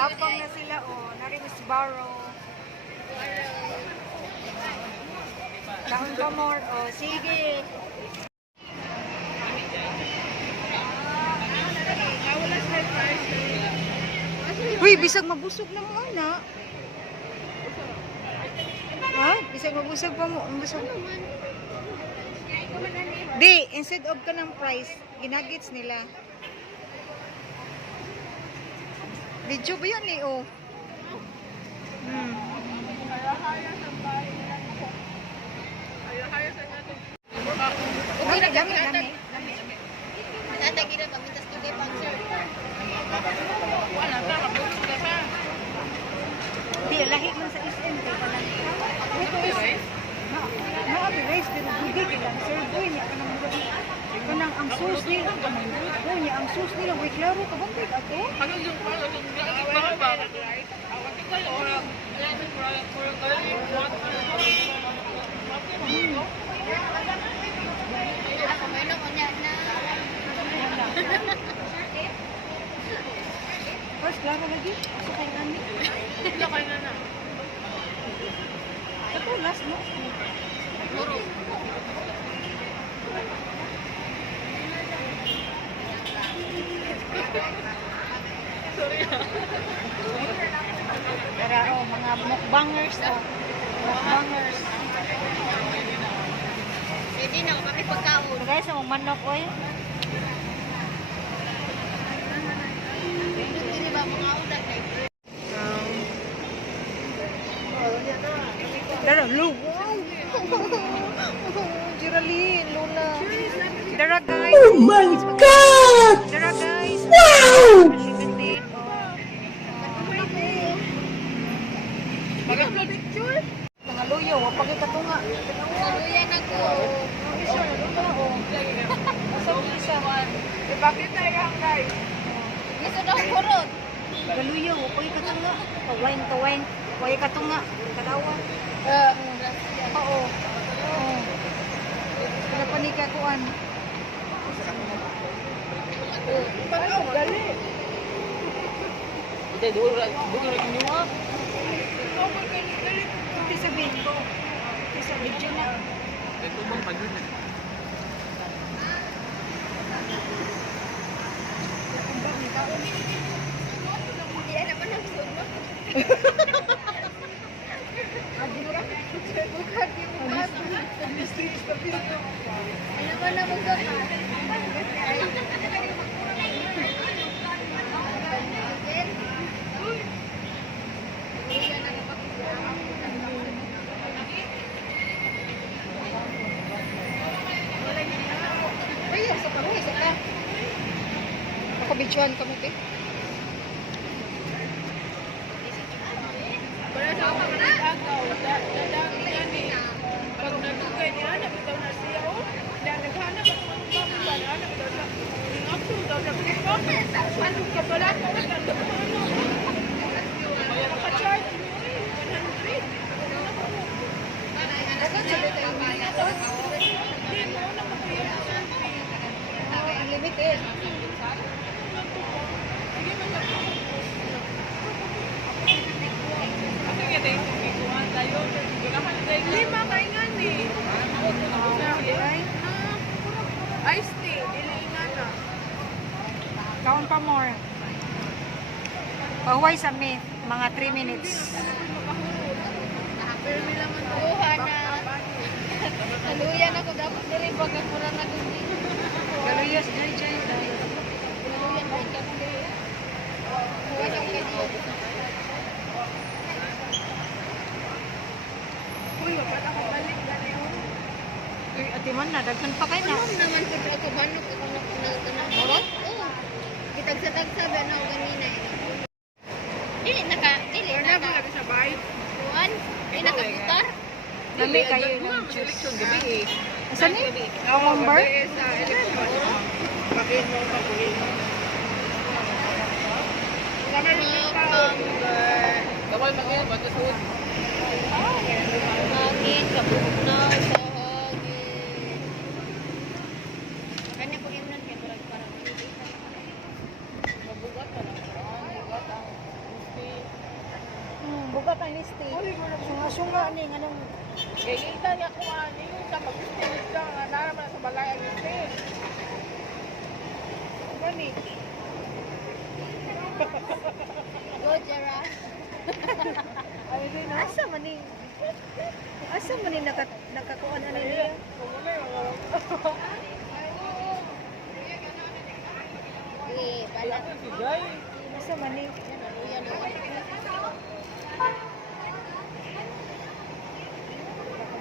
Tapang na sila, oh. Narinig si Barrow. Kaon ka more, oh. Sige. Uy, bisag mabusog na mo, ana. Ha? Bisag mabusog pa mo. Mabusog. Di, instead of ka ng price, ginagits nila. Video ba yan eh, oh? Dami, dami, dami. Tatagi na kami, tas tugay pang sir. Di, lahi man sa SM kay palang. Ito is, na-abirais, pero bigay lang. Sir, boy, niya ka nang mura. Kanang ang sus nila, boy, niya ang sus nila. Wait, klaro ka bang big ato? Ano yung mga ba? Ako may lang kanya na. First, klaro lagi. Asa kayo nani? Ito kayo na. Ito, last, no? Puro. Sorry. Para, oh, mga mukbangers, oh. Mukbangers. Pwede na kami pagkaon. So guys, ang manok, oy. Hindi ba mga ulat kay Dara, Lu. Geraldine, Luna. Dara, guys. Oh my God! Dara, guys. Wow! Mag-upload picture? Mga luyo, wapag ikatunga. Saluyan ako. Isa, luna, oh. Asa mo isa? Bakit tayo ang guys? Gusto daw kurot. Galuyo, wapag ikatunga. Kawain, kawain. Wapag ikatunga. Kadawan. Oo. Oo. Wala pa ni kakuan. Pagkaw, gali. Hindi, doon rin nyo ha. Ito sabihin ko. Ito sa video na. Ito bang pag-yun na. Hindi na naman ang suno. Ano ba na mong Nakabidyohan kami, te. Para sa mga nag-agaw, dadang yan eh. Pag nagugay niya, nabitaw na siya o. Naghanap ako ng mga bala, nabitaw siya. Yung ako, daw na pinito. Ano ka pala? Kawag ka na ano? Naka-charge mo eh. 100. Dagan sa dito yung mga ito. Hindi mo na mag-iyan sa selfie. Unlimited. Sige man lang. Kasi nga tayo, kumikuhan tayo. Gulahan tayo. Lima kayo nga ni. Iced tea, dili nga na. Kaon pa more. Pahuway sa me, mga 3 minutes. pero nila man tuha na. Saluyan ako dapat diri pag ako na nagugay. Galuyos, dyan, dyan. Saluyan ba ka diri? Tuwa na ko dito. Uy, wapad ako balik. Uy, ati man na, daghan pa kayo na. Ano naman ko ako banok ako na Morot? Oo. Kitag-sa ba na ako ganina eh. Dili Kaya na ba lagi sa bahay? Tuwan. Ay nakaputar. Dami kayo ng Mga juice. selection gabi eh. Asan ni? Number? Number? Sa election. Bakit mo papuhin? Kami rin ka. Gawal mag-inom, ba't suod? Hangin, kabugnaw sa hangin. Kanya pag iunan kaya parang mabugat ka lang. Misty. Sunga-sunga ni nga nung Kaya kita niya kung ano yung sa mag-stage ka nga naraman sa balay ang stage. gani. Go, Jera. Asa man ni? Asa man ni nakakuan ano niya? Okay, balat. Si Jai. Asa man ni? Hallelujah, hallelujah.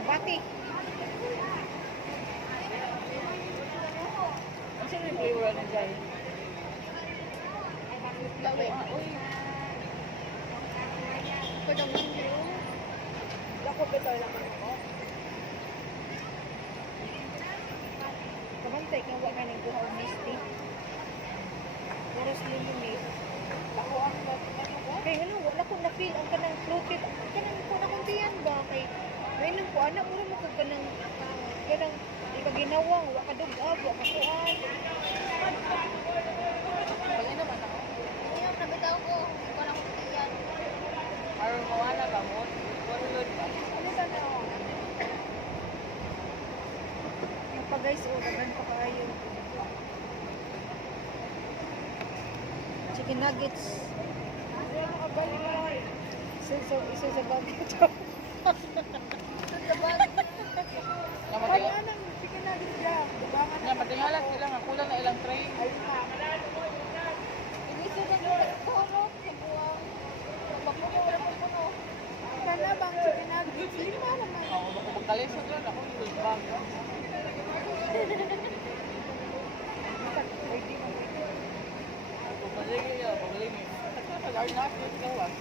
Bati. Ano yung flavor ng Jai? Lawi. Padang nandiyo. Dako bitaw naman ako. Kabantay kang wa kaning buhaw Misty. Puro slim ni. Dako ang ano. Kay ano, wala ko na feel ang kanang floated. Kanang ko na kuntiyan ba kay Ngayon po, anak mo mo kung kanang ikaginawang, wa ka dugab, wa ka kuan. Pagay naman ako. Ngayon, nabitaw ko. Hindi ko lang kutiyan. Parang mawala ba mo? Walod ba? Ano ba na? Yung pa guys, dagan pa kaayo. Chicken nuggets. Isa sa bagay ito. Namatay. Anong chicken nuggets dyan? Dubangan Nga matingalas sila nga kulang na ilang tray. Iniso na doon. Puno. Sa buwang. Magpuno, wala pong puno. Kana bang chicken nuggets? Lima naman. Ako magkalisod lang ako yung bag. Pwede mo. Pumalik yun, pumalik yun. Sa garnas yun gawas.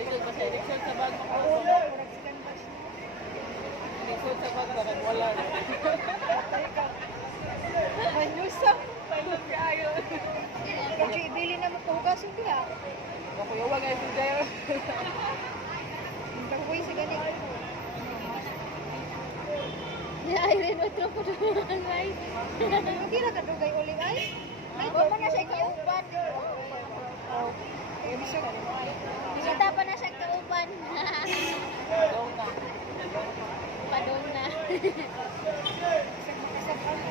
Likod pa siya, likod sa bag mo. Ulo, kurang silang bash. Likod sa bag, bakit wala. Manyusa. Pailog kayo. Kasi ibili na magpahugasin ko ha. Kakuyawa nga yung jayo. Kakuy sa ganit. Ay, rin mo ito po naman, guys. Hindi na kadugay uli ay. Ay, huwag mo na siya kauban. Oh. Eh, bisa ka. Bisita pa na siya kauban. Daw na. Padong na. Isang makasapal na.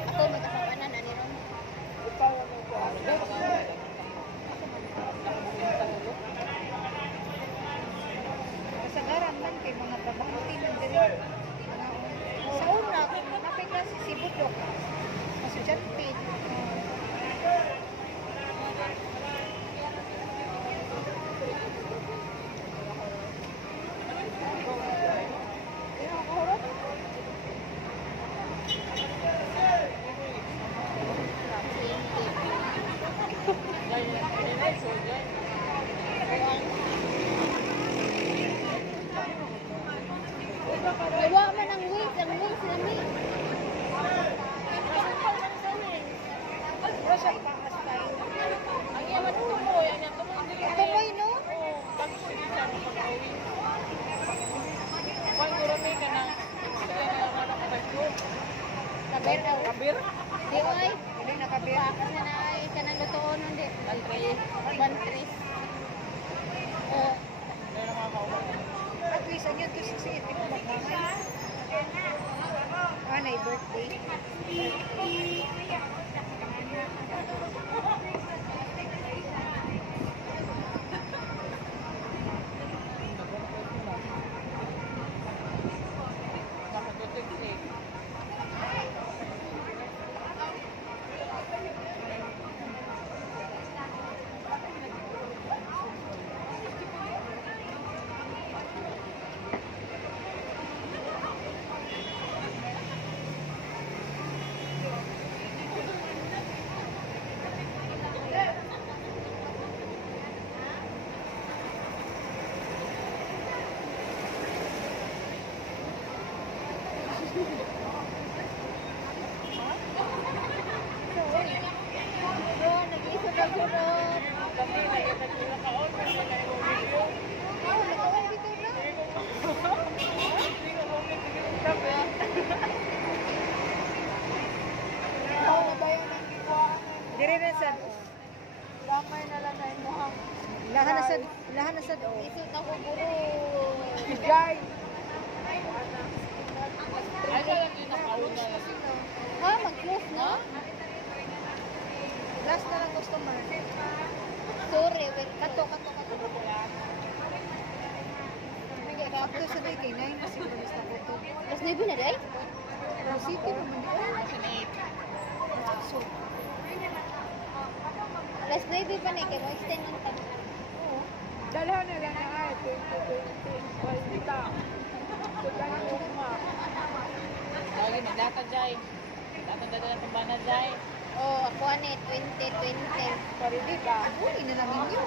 Ako magkasapanan, ani ron. Ikaw ano ko. Kasagaran man kay mga babakuti ng diri. Sa una, napay klase si Budok. Masudyante. Kaya ako harap. Nawa man ang wings na mi. Pero siya taas tayo. Ang yaman ito mo, yan yan. Tuloy, no? Kung gurami ka na, sila na naman ako kayo. Kabir daw. Kabir? Di oy. Hindi nakabir. Pakas na na ay kanang lutoon hindi. Bantris. Oh, Hindi na mga kauman. At least, ang yun to si Iti ko magmamay. Anay birthday. Nakatutik siya. Jai. Ay, sa lang yung nakauna. Ha? Mag-close na? Last na lang customer. Sorry, wait. Kato. After sa day kay 9 kasi palis na ko. Mas na na day? City naman yun. So, Last na pa na kayo. Extend ng time. Dalhan na lang na ay 2020. Walita. So, tayo uma. Lagi maglatag jay. Tatanda na ng pambana jay. Oh, ako ano 2020. Parilita. huli na lang ninyo.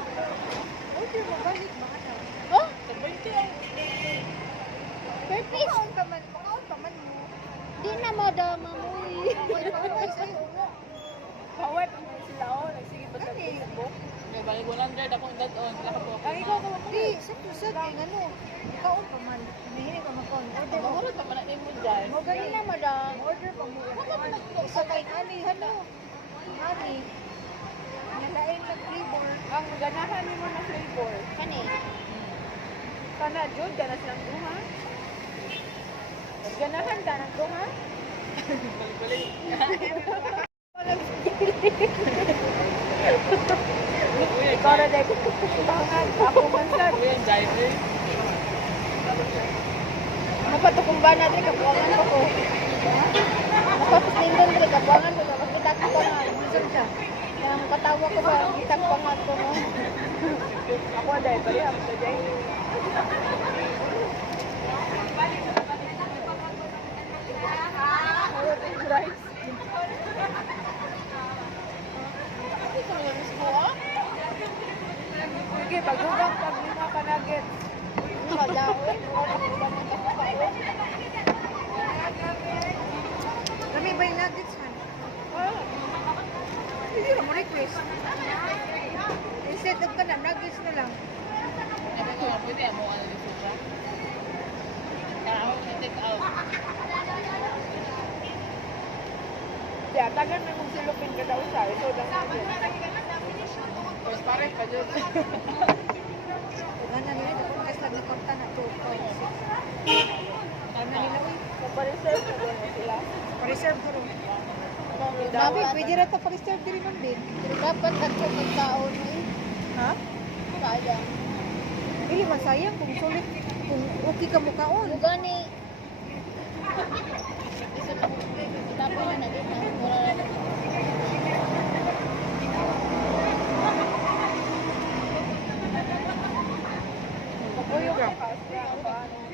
Order mo balik mga na. Oh, Sabay jay. purpose. Makaon pa man mo. Di na madama mo eh. Ay, sa'yo mo. Kawet na sila o. Nagsige pa sa Facebook. May balik 100 akong dad-on. Laka po. Ang ikaw ko Di, sa kay ano. Makaon pa man. Mahili pa makaon. Order mo. Mahurot pa man na mo jay. Mo Di gani na madam. Order pa mo. Isa kay ani, ano? Ani. Nalain na flavor. ang ganahan ni mo na flavor. Kani. Kana jud ganas ng duha. Ganahan ka ng duha. Balik. Ikaw na dahil kukubangan. Ako man sa. Uy, ang jay. Mapatukong ba natin kapuangan ko ko. Mapatusinggan ko kapuangan ko. Makita ko pa nga. Minsan siya. Yang katawa ko ba. Kita ko nga ko mo. Ako dahil bali ako sa dahil. Rice. Ito naman mas buwa. Sige, pagdugang pag lima ka nugget. Nakadaon. Kami ba yung nuggets man? Hindi na mo request. Instead of ka na, nuggets na lang. Ano ko, pwede mo ano ni Supra. Kaya ako take out. Kaya tagan na kung silupin ka daw siya. Ito lang nugget. Mas pare pa dyan. Gana nila, kasi lang nakorta na 2.6. Gana nila, uy. Magpa-reserve na din sila. Pa-reserve ko rin. Sabi, Dapat, pwede rin ito pa-reserve din man din. dapat ako magkaon mo eh. Ha? Sayang. Dili man sayang kung sulit, kung okay ka mukaon. Lugani. Tapos na din ha. Wala na. Kapuyog ka. Kaya ano.